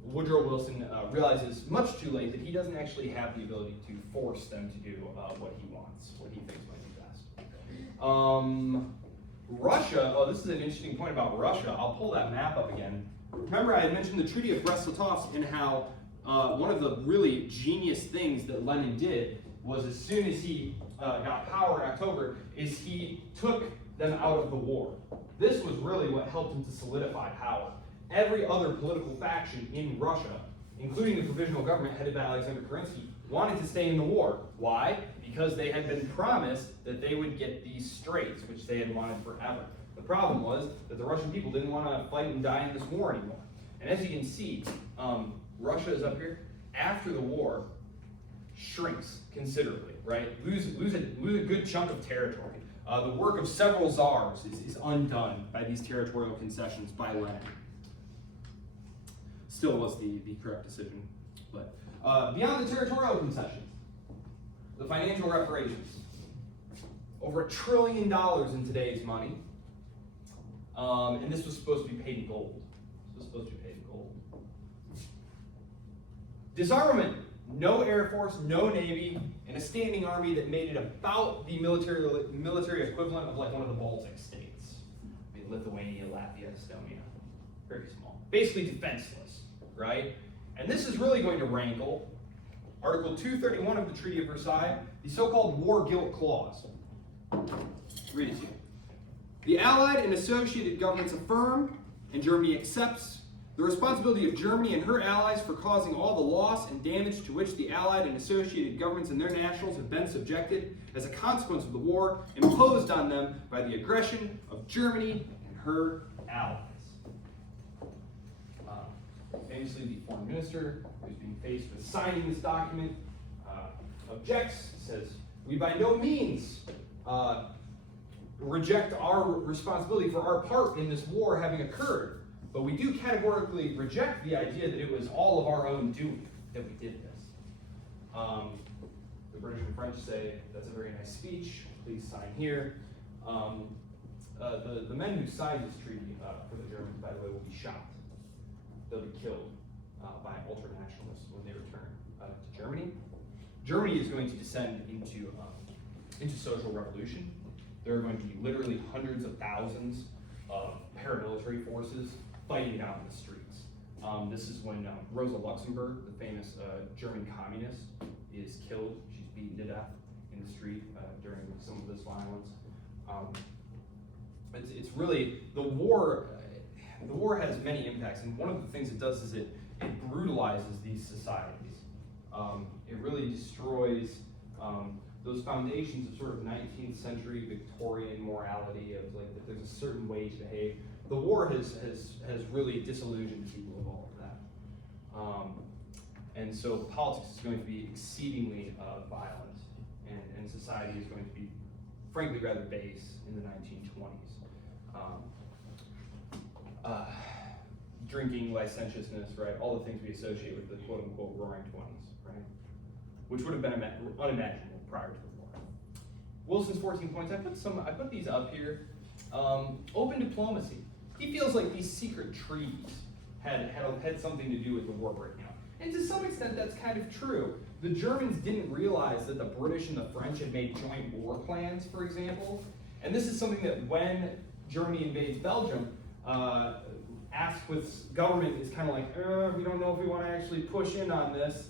Woodrow Wilson realizes much too late that he doesn't actually have the ability to force them to do what he wants, what he thinks might be best. Russia, this is an interesting point about Russia. I'll pull that map up again. Remember I had mentioned the Treaty of Brest-Litovsk and how one of the really genius things that Lenin did was as soon as he got power in October is he took them out of the war. This was really what helped him to solidify power. Every other political faction in Russia, including the provisional government headed by Alexander Kerensky, wanted to stay in the war. Why? Because they had been promised that they would get these straits, which they had wanted forever. The problem was that the Russian people didn't want to fight and die in this war anymore. And as you can see, Russia is up here. After the war, shrinks considerably, right? Lose a good chunk of territory. The work of several czars is undone by these territorial concessions by Lenin. Still was the correct decision. But beyond the territorial concessions, the financial reparations. Over $1 trillion in today's money. And this was supposed to be paid in gold. Disarmament. No Air Force, no Navy, and a standing army that made it about the military equivalent of like one of the Baltic states. I mean, Lithuania, Latvia, Estonia. Very small. Basically defenseless, right? And this is really going to rankle Article 231 of the Treaty of Versailles, the so-called War Guilt Clause. Read it to you. The Allied and associated governments affirm, and Germany accepts, the responsibility of Germany and her allies for causing all the loss and damage to which the Allied and associated governments and their nationals have been subjected as a consequence of the war imposed on them by the aggression of Germany and her allies. Famously, the foreign minister, who's being faced with signing this document, objects, says, we by no means reject our responsibility for our part in this war having occurred. But we do categorically reject the idea that it was all of our own doing that we did this. The British and French say, that's a very nice speech, please sign here. The men who signed this treaty for the Germans, by the way, will be shot. They'll be killed by ultranationalists when they return to Germany. Germany is going to descend into social revolution. There are going to be literally hundreds of thousands of paramilitary forces fighting it out in the streets. This is when Rosa Luxemburg, the famous German communist, is killed. She's beaten to death in the street during some of this violence. It's really, the war has many impacts, and one of the things it does is it brutalizes these societies. It really destroys those foundations of sort of 19th century Victorian morality of like that there's a certain way to behave. The war has really disillusioned people of all of that. And so politics is going to be exceedingly violent, and society is going to be, frankly, rather base in the 1920s. Drinking, licentiousness, right? All the things we associate with the quote-unquote roaring 20s, right? Which would have been unimaginable prior to the war. Wilson's 14 points, I put these up here. Open diplomacy. He feels like these secret treaties had something to do with the war breaking out. And to some extent, that's kind of true. The Germans didn't realize that the British and the French had made joint war plans, for example. And this is something that when Germany invades Belgium, Asquith's government is kind of like, we don't know if we want to actually push in on this.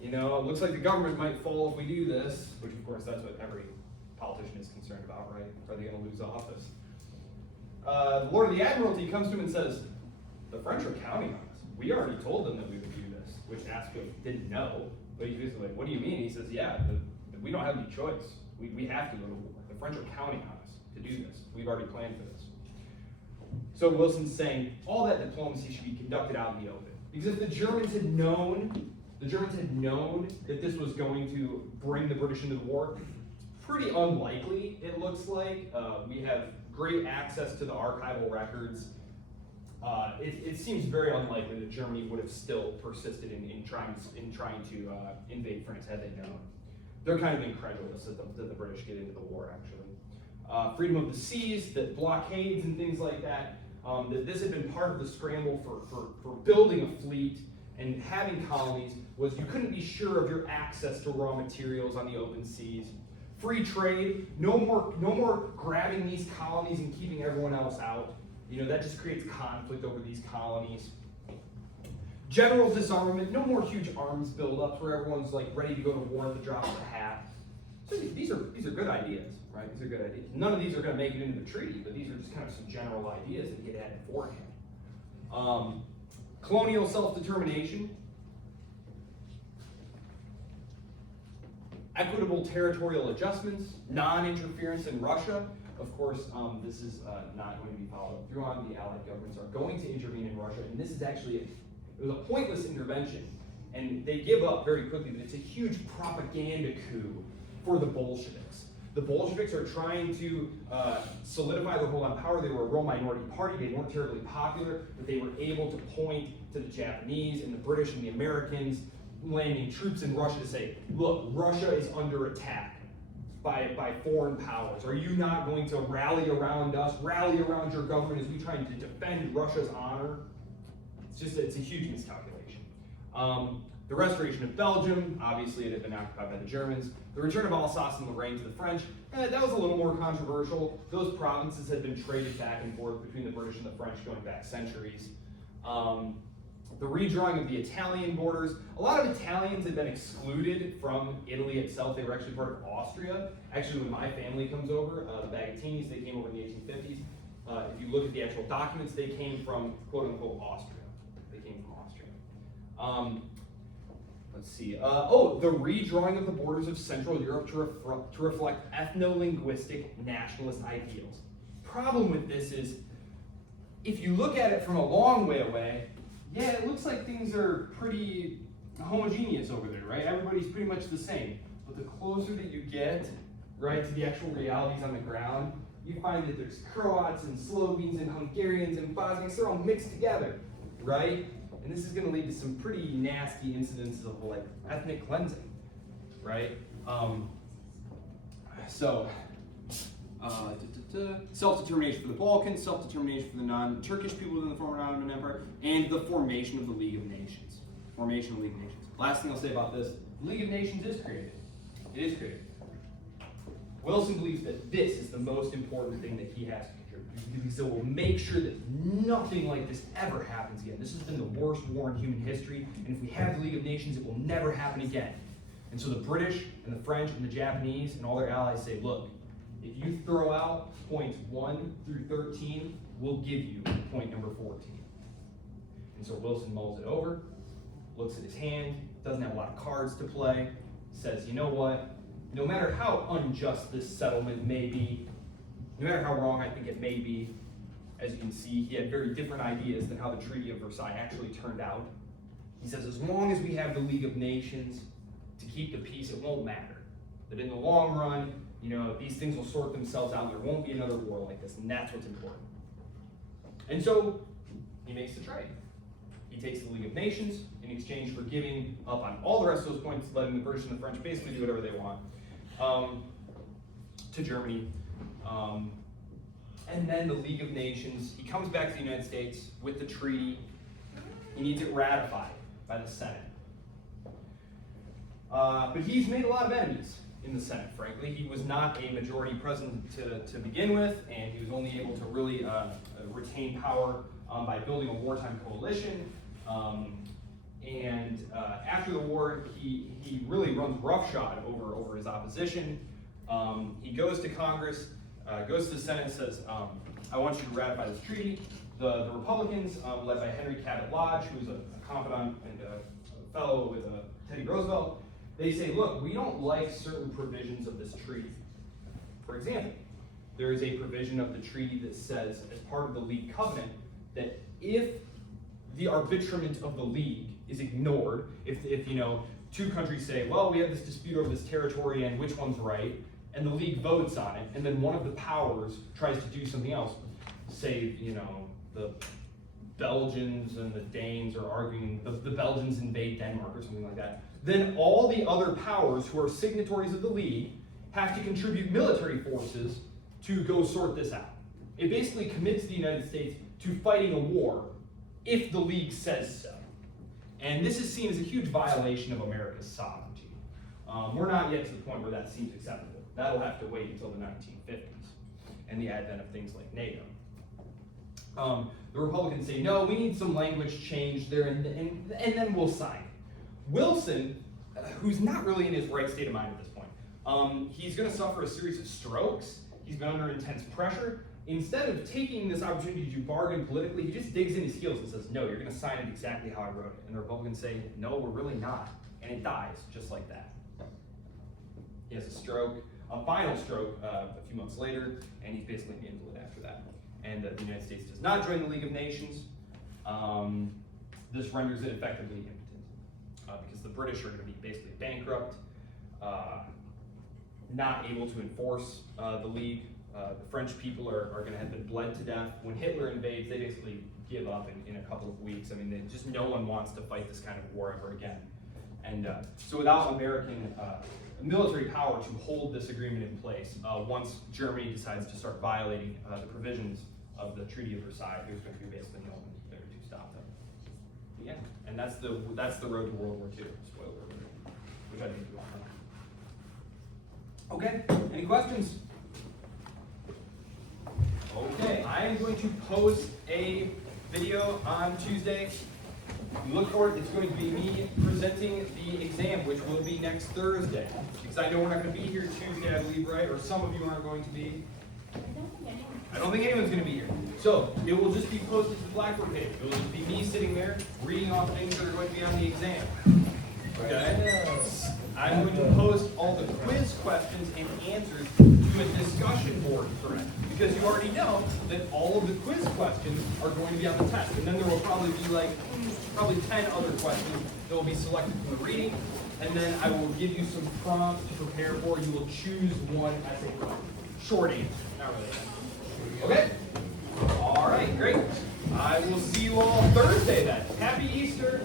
You know, it looks like the government might fall if we do this, which of course that's what every politician is concerned about, right? Are they going to lose office? The Lord of the Admiralty comes to him and says, the French are counting on us. We already told them that we would do this, which Asquith didn't know. But he's basically like, what do you mean? He says, yeah, we don't have any choice. We have to go to war. The French are counting on us to do this. We've already planned for this. So Wilson's saying all that diplomacy should be conducted out in the open. Because if the Germans had known that this was going to bring the British into the war, it's pretty unlikely, it looks like. We have great access to the archival records. It seems very unlikely that Germany would have still persisted in trying to invade France had they known. They're kind of incredulous that the British get into the war, actually. Freedom of the seas, that blockades and things like that, that this had been part of the scramble for building a fleet and having colonies, was you couldn't be sure of your access to raw materials on the open seas. Free trade, no more grabbing these colonies and keeping everyone else out. You know, that just creates conflict over these colonies. General disarmament, no more huge arms buildups where everyone's like ready to go to war at the drop of a hat. So these are good ideas, right? These are good ideas. None of these are going to make it into the treaty, but these are just kind of some general ideas that get added beforehand. Colonial self-determination, equitable territorial adjustments, non-interference in Russia. Of course, this is not going to be followed through on. The Allied governments are going to intervene in Russia, and this is actually, it was a pointless intervention, and they give up very quickly, but it's a huge propaganda coup for the Bolsheviks. The Bolsheviks are trying to solidify their hold on power. They were a real minority party. They weren't terribly popular, but they were able to point to the Japanese and the British and the Americans landing troops in Russia to say, look, Russia is under attack by foreign powers. Are you not going to rally around us, rally around your government as we try to defend Russia's honor? It's a huge miscalculation. The restoration of Belgium, obviously it had been occupied by the Germans. The return of Alsace and Lorraine to the French, that was a little more controversial. Those provinces had been traded back and forth between the British and the French going back centuries. The redrawing of the Italian borders. A lot of Italians had been excluded from Italy itself. They were actually part of Austria. Actually, when my family comes over, the Bagatinis, they came over in the 1850s. If you look at the actual documents, they came from quote-unquote Austria. They came from Austria. Let's see. The redrawing of the borders of Central Europe to reflect ethno-linguistic nationalist ideals. Problem with this is, if you look at it from a long way away, yeah, it looks like things are pretty homogeneous over there, right? Everybody's pretty much the same. But the closer that you get, right, to the actual realities on the ground, you find that there's Croats and Slovenes and Hungarians and Bosniaks, they're all mixed together, right? And this is going to lead to some pretty nasty incidences of like ethnic cleansing, right? Self-determination for the Balkans, self-determination for the non-Turkish people within the former Ottoman Empire, and the formation of the League of Nations. Formation of the League of Nations. Last thing I'll say about this, the League of Nations is created. It is created. Wilson believes that this is the most important thing that he has to contribute, because it will make sure that nothing like this ever happens again. This has been the worst war in human history, and if we have the League of Nations, it will never happen again. And so the British and the French and the Japanese and all their allies say, look, if you throw out points 1 through 13, we'll give you point number 14. And so Wilson mulls it over, looks at his hand, doesn't have a lot of cards to play, says, you know what, no matter how unjust this settlement may be, no matter how wrong I think it may be, as you can see, he had very different ideas than how the Treaty of Versailles actually turned out. He says, as long as we have the League of Nations to keep the peace, it won't matter. That in the long run, these things will sort themselves out. There won't be another war like this, and that's what's important. And so he makes the trade. He takes the League of Nations in exchange for giving up on all the rest of those points, letting the British and the French basically do whatever they want to Germany. And then the League of Nations, he comes back to the United States with the treaty. He needs it ratified by the Senate. But he's made a lot of enemies in the Senate, frankly. He was not a majority president to begin with, and he was only able to really retain power by building a wartime coalition. After the war, he really runs roughshod over his opposition. He goes to Congress, goes to the Senate and says, I want you to ratify this treaty. The Republicans, led by Henry Cabot Lodge, who's a confidant and a fellow with Teddy Roosevelt, they say, look, we don't like certain provisions of this treaty. For example, there is a provision of the treaty that says, as part of the League Covenant, that if the arbitrament of the League is ignored, if two countries say, well, we have this dispute over this territory and which one's right, and the League votes on it, and then one of the powers tries to do something else, say, the Belgians and the Danes are arguing, the Belgians invade Denmark or something like that, then all the other powers who are signatories of the League have to contribute military forces to go sort this out. It basically commits the United States to fighting a war if the League says so. And this is seen as a huge violation of America's sovereignty. We're not yet to the point where that seems acceptable. That'll have to wait until the 1950s and the advent of things like NATO. The Republicans say, no, we need some language change there, and then we'll sign. Wilson, who's not really in his right state of mind at this point, He's going to suffer a series of strokes. He's been under intense pressure. Instead of taking this opportunity to bargain politically, he just digs in his heels and says, no, you're going to sign it exactly how I wrote it. And the Republicans say, no, we're really not. And it dies just like that. He has a stroke, a final stroke a few months later, and he's basically an invalid after that. And the United States does not join the League of Nations. This renders it effectively impotent because the British are going to be basically bankrupt, not able to enforce the League. The French people are going to have been bled to death. When Hitler invades, they basically give up in a couple of weeks. I mean, just no one wants to fight this kind of war ever again. And so without American military power to hold this agreement in place, once Germany decides to start violating the provisions of the Treaty of Versailles, there's going to be basically no one there to stop them. Yeah, and that's the road to World War II. Spoiler alert, which I think you all know. Okay, any questions? Okay, I am going to post a video on Tuesday. Look for it. It's going to be me presenting the exam, which will be next Thursday. Because I know we're not going to be here Tuesday, I believe, right? Or some of you aren't going to be. I don't think anyone's going to be here. So it will just be posted to the Blackboard page. It will just be me sitting there reading off things that are going to be on the exam. Okay? I'm going to post all the quiz questions and answers to a discussion board thread. Because you already know that all of the quiz questions are going to be on the test. And then there will probably be like, probably 10 other questions that will be selected from the reading. And then I will give you some prompts to prepare for. You will choose one essay prompt. Short answer, not really. Okay? All right, great. I will see you all Thursday then. Happy Easter.